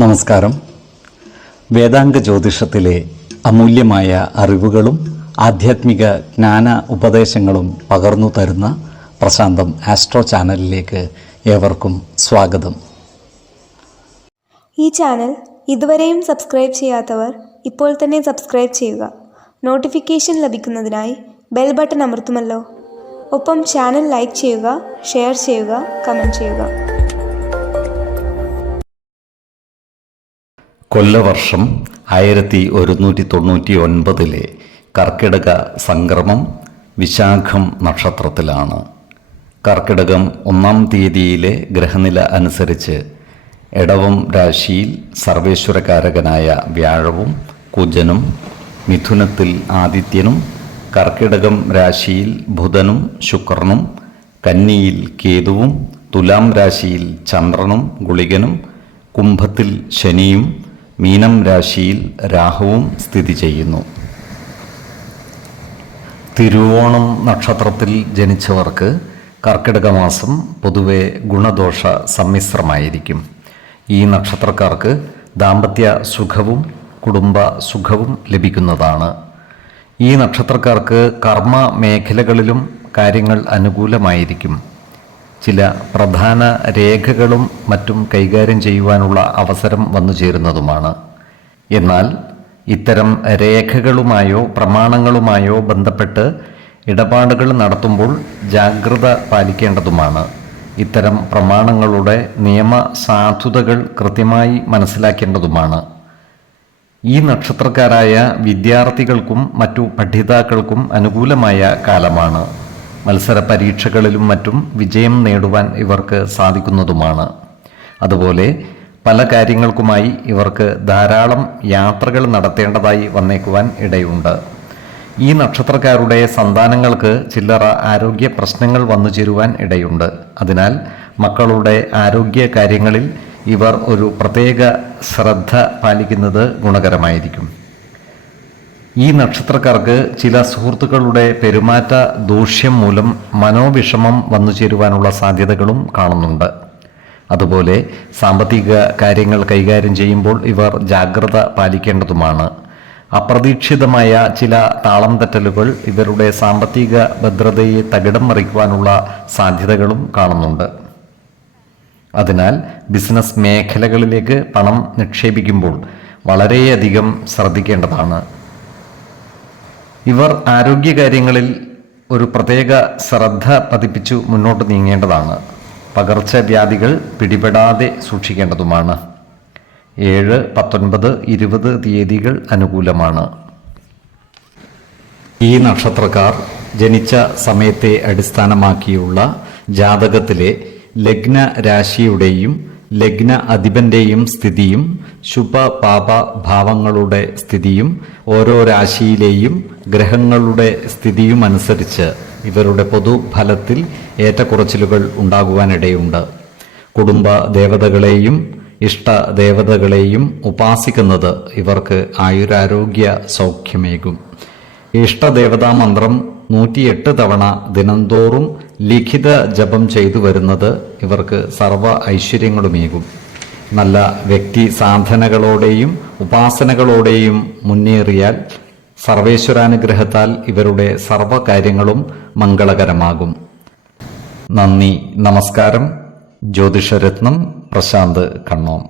നമസ്കാരം. വേദാംഗ ജ്യോതിഷത്തിലെ അമൂല്യമായ അറിവുകളും ആധ്യാത്മിക ജ്ഞാന ഉപദേശങ്ങളും പകർന്നു തരുന്ന പ്രശാന്തം ആസ്ട്രോ ചാനലിലേക്ക് ഏവർക്കും സ്വാഗതം. ഈ ചാനൽ ഇതുവരെയും സബ്സ്ക്രൈബ് ചെയ്യാത്തവർ ഇപ്പോൾ തന്നെ സബ്സ്ക്രൈബ് ചെയ്യുക. നോട്ടിഫിക്കേഷൻ ലഭിക്കുന്നതിനായി ബെൽ ബട്ടൺ അമർത്തുമല്ലോ. ഒപ്പം ചാനൽ ലൈക്ക് ചെയ്യുക, ഷെയർ ചെയ്യുക, കമൻറ്റ് ചെയ്യുക. കൊല്ലവർഷം 1199 കർക്കിടക സംക്രമം വിശാഖം നക്ഷത്രത്തിലാണ്. കർക്കിടകം 1-ാം തീയതിയിലെ ഗ്രഹനില അനുസരിച്ച് എടവം രാശിയിൽ സർവേശ്വരകാരകനായ വ്യാഴവും കുജനും, മിഥുനത്തിൽ ആദിത്യനും, കർക്കിടകം രാശിയിൽ ബുധനും ശുക്രനും, കന്നിയിൽ കേതുവും, തുലാം രാശിയിൽ ചന്ദ്രനും ഗുളികനും, കുംഭത്തിൽ ശനിയും, മീനം രാശിയിൽ രാഹുവും സ്ഥിതി ചെയ്യുന്നു. തിരുവോണം നക്ഷത്രത്തിൽ ജനിച്ചവർക്ക് കർക്കിടക മാസം പൊതുവെ ഗുണദോഷ സമ്മിശ്രമായിരിക്കും. ഈ നക്ഷത്രക്കാർക്ക് ദാമ്പത്യ സുഖവും കുടുംബ സുഖവും ലഭിക്കുന്നതാണ്. ഈ നക്ഷത്രക്കാർക്ക് കർമ്മ മേഖലകളിലും കാര്യങ്ങൾ അനുകൂലമായിരിക്കും. ചില പ്രധാന രേഖകളും മറ്റും കൈകാര്യം ചെയ്യുവാനുള്ള അവസരം വന്നു ചേരുന്നതുമാണ്. എന്നാൽ ഇത്തരം രേഖകളുമായോ പ്രമാണങ്ങളുമായോ ബന്ധപ്പെട്ട് ഇടപാടുകൾ നടത്തുമ്പോൾ ജാഗ്രത പാലിക്കേണ്ടതുമാണ്. ഇത്തരം പ്രമാണങ്ങളുടെ നിയമ സാധുതകൾ കൃത്യമായി മനസ്സിലാക്കേണ്ടതുമാണ്. ഈ നക്ഷത്രക്കാരായ വിദ്യാർത്ഥികൾക്കും മറ്റു പഠിതാക്കൾക്കും അനുകൂലമായ കാലമാണ്. മത്സര പരീക്ഷകളിലും മറ്റും വിജയം നേടുവാൻ ഇവർക്ക് സാധിക്കുന്നതുമാണ്. അതുപോലെ പല കാര്യങ്ങൾക്കുമായി ഇവർക്ക് ധാരാളം യാത്രകൾ നടത്തേണ്ടതായി വന്നേക്കുവാൻ ഇടയുണ്ട്. ഈ നക്ഷത്രക്കാരുടെ സന്താനങ്ങൾക്ക് ചില്ലറ ആരോഗ്യ പ്രശ്നങ്ങൾ വന്നു ചേരുവാൻ ഇടയുണ്ട്. അതിനാൽ മക്കളുടെ ആരോഗ്യ കാര്യങ്ങളിൽ ഇവർ ഒരു പ്രത്യേക ശ്രദ്ധ പാലിക്കുന്നത് ഗുണകരമായിരിക്കും. ഈ നക്ഷത്രക്കാർക്ക് ചില സുഹൃത്തുക്കളുടെ പെരുമാറ്റ ദൂഷ്യം മൂലം മനോവിഷമം വന്നു ചേരുവാനുള്ള സാധ്യതകളും കാണുന്നുണ്ട്. അതുപോലെ സാമ്പത്തിക കാര്യങ്ങൾ കൈകാര്യം ചെയ്യുമ്പോൾ ഇവർ ജാഗ്രത പാലിക്കേണ്ടതുമാണ്. അപ്രതീക്ഷിതമായ ചില താളം തെറ്റലുകൾ ഇവരുടെ സാമ്പത്തിക ഭദ്രതയെ തകിടം മറിക്കുവാനുള്ള സാധ്യതകളും കാണുന്നുണ്ട്. അതിനാൽ ബിസിനസ് മേഖലകളിലേക്ക് പണം നിക്ഷേപിക്കുമ്പോൾ വളരെയധികം ശ്രദ്ധിക്കേണ്ടതാണ്. ഇവർ ആരോഗ്യകാര്യങ്ങളിൽ ഒരു പ്രത്യേക ശ്രദ്ധ പതിപ്പിച്ചു മുന്നോട്ട് നീങ്ങേണ്ടതാണ്. പകർച്ചവ്യാധികൾ പിടിപെടാതെ സൂക്ഷിക്കേണ്ടതുമാണ്. 7, 19, 20 തീയതികൾ അനുകൂലമാണ്. ഈ നക്ഷത്രക്കാർ ജനിച്ച സമയത്തെ അടിസ്ഥാനമാക്കിയുള്ള ജാതകത്തിലെ ലഗ്ന രാശിയുടെയും ലഗ്ന അധിപന്റെയും സ്ഥിതിയും ശുഭ പാപ ഭാവങ്ങളുടെ സ്ഥിതിയും ഓരോ രാശിയിലെയും ഗ്രഹങ്ങളുടെ സ്ഥിതിയും അനുസരിച്ച് ഇവരുടെ പൊതുഫലത്തിൽ ഏറ്റക്കുറച്ചിലുകൾ ഉണ്ടാകുവാനിടയുണ്ട്. കുടുംബ ദേവതകളെയും ഇഷ്ട ദേവതകളെയും ഉപാസിക്കുന്നത് ഇവർക്ക് ആയുരാരോഗ്യ സൗഖ്യമേകും. ഇഷ്ടദേവതാ മന്ത്രം 108 തവണ ദിനംതോറും ലിഖിത ജപം ചെയ്തു വരുന്നത് ഇവർക്ക് സർവ്വ ഐശ്വര്യങ്ങളുമേകും. നല്ല വ്യക്തി സാധനകളോടെയും ഉപാസനകളോടെയും മുന്നേറിയാൽ സർവേശ്വരാനുഗ്രഹത്താൽ ഇവരുടെ സർവ്വ കാര്യങ്ങളും മംഗളകരമാകും. നന്ദി, നമസ്കാരം. ജ്യോതിഷരത്നം പ്രശാന്ത് കണ്ണോം.